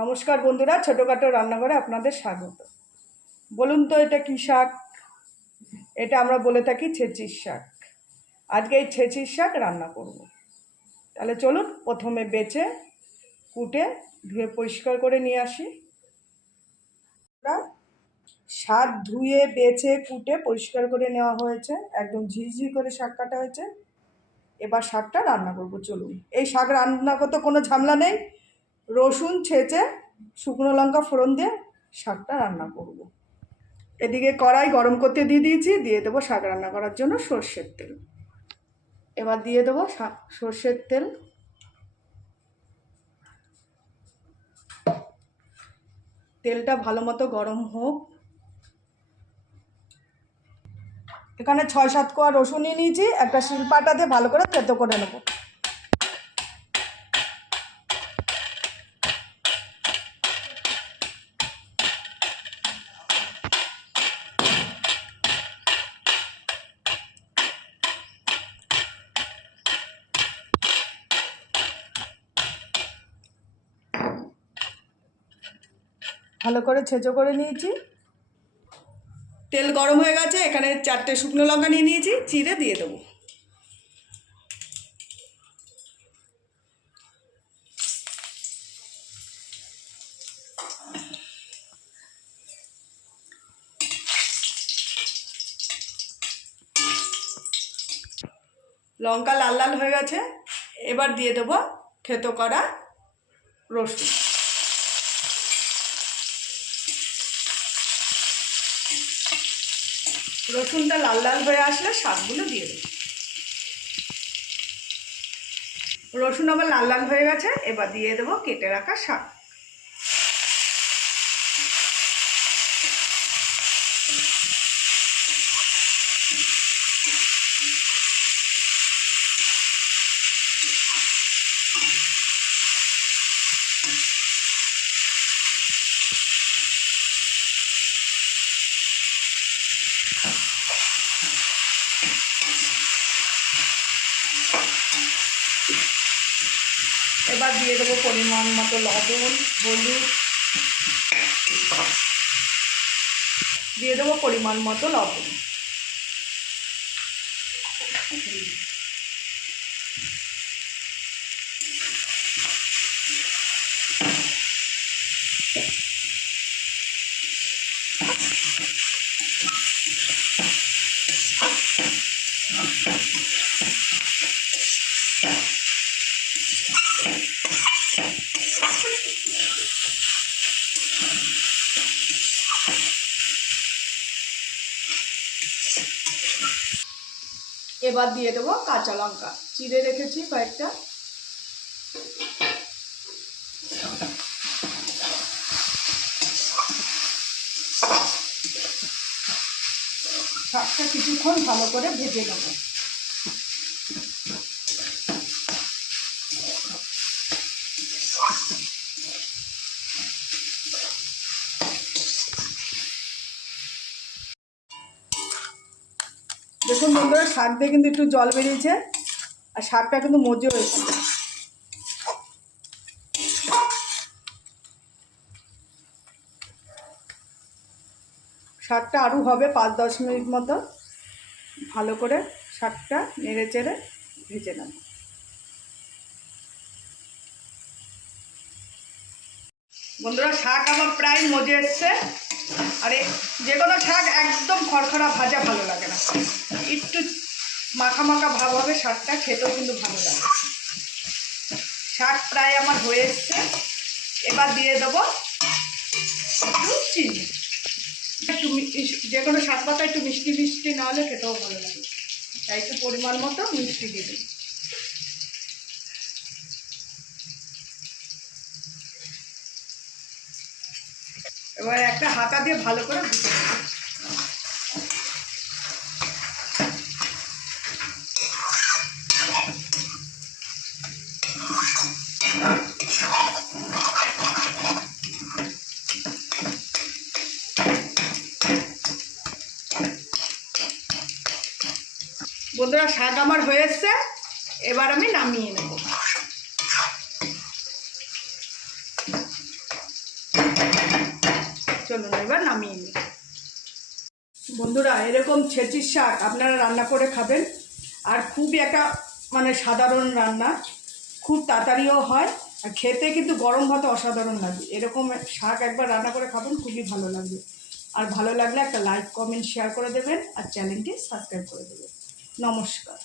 নমস্কার বন্ধুরা, ছোটোখাটো রান্নাঘরে আপনাদের স্বাগত। বলুন তো এটা কী শাক? এটা আমরা বলে থাকি ছেঁচির শাক। আজকে এই ছেঁচির শাক রান্না করব। তাহলে চলুন প্রথমে বেছে কুটে ধুয়ে পরিষ্কার করে নিয়ে আসি। শাক ধুয়ে বেছে কুটে পরিষ্কার করে নেওয়া হয়েছে, একদম ঝিঝি করে শাক কাটা হয়েছে। এবার শাকটা রান্না করব। চলুন, এই শাক রান্না করতে কোনো ঝামেলা নেই। রসুন ছেঁচে শুকনো লঙ্কা ফোড়ন দিয়ে শাকটা রান্না করব। এদিকে কড়াই গরম করতে দিয়ে দিয়েছি, দিয়ে দেবো শাক রান্না করার জন্য সর্ষের তেল। এবার দিয়ে দেবো সর্ষের তেল। তেলটা ভালো মতো গরম হোক। এখানে 6-7 কোয়া রসুন নিয়ে নিয়েছি, একটা শিলপাটা দিয়ে ভালো করে থেতো করে নেব। ভালো করে ছেঁচো করে নিয়েছি। তেল গরম হয়ে গেছে, এখানে 4টে শুকনো লঙ্কা নিয়ে নিয়েছি, চিড়ে দিয়ে দেবো। লঙ্কা লাল লাল হয়ে গেছে, এবার দিয়ে দেবো থেতো করা রসুন। রসুনটা লাল লাল হয়ে আসলে শাকগুলো দিয়ে দেবো। রসুন আবার লাল লাল হয়ে গেছে, এবার দিয়ে দেবো কেটে রাখা শাক। এবার দিয়ে দেবো পরিমাণ মতো লবণ, হলুদ, দিয়ে দেবো পরিমাণ মতো লবণ। এবার দিয়ে দেবো কাঁচা লঙ্কা, চিড়ে রেখেছি কয়েকটা। শাকটা কিছুক্ষণ ভালো করে ভেজে নেব। দেখুন বন্ধুরা, শাক দিয়ে কিন্তু একটু জল বেরিয়েছে, আর শাকটা কিন্তু মজে হয়েছে। শাকটা আরও হবে 5-10 মিনিট মতো ভালো করে শাকটা নেড়ে চেড়ে ভেজে নেব। বন্ধুরা, শাক আমার প্রায় মজে এসছে। আরে যে কোনো শাক একদম খড়খড়া ভাজা ভালো লাগে না, একটু মাখা মাখা ভাব হবে, শাকটা খেতেও কিন্তু ভালো লাগে। শাক প্রায় আমার হয়ে এসছে, এবার দিয়ে দেবো একটু চিনি। একটু যে কোনো শাক পাতা একটু মিষ্টি মিষ্টি না হলে খেতেও ভালো লাগে, তাই একটু পরিমাণ মতো মিষ্টি দিয়ে দেবো। এবার একটা হাতা দিয়ে ভালো করে গুঁজে দেবো। বন্ধুরা, শাক আমার হয়ে এসছে, এবার আমি নামিয়ে নেব। চলুন এবার নামিয়ে নিই। বন্ধুরা, এরকম ছেচির শাক আপনারা রান্না করে খাবেন, আর খুবই একটা মানে সাধারণ রান্না, খুব তাড়াতাড়িও হয়, আর খেতে কিন্তু গরম ভাতে অসাধারণ লাগে। এরকম শাক একবার রান্না করে খাবেন, খুবই ভালো লাগবে। আর ভালো লাগলে একটা লাইক, কমেন্ট, শেয়ার করে দেবেন, আর চ্যানেলটি সাবস্ক্রাইব করে দেবেন। নমস্কার।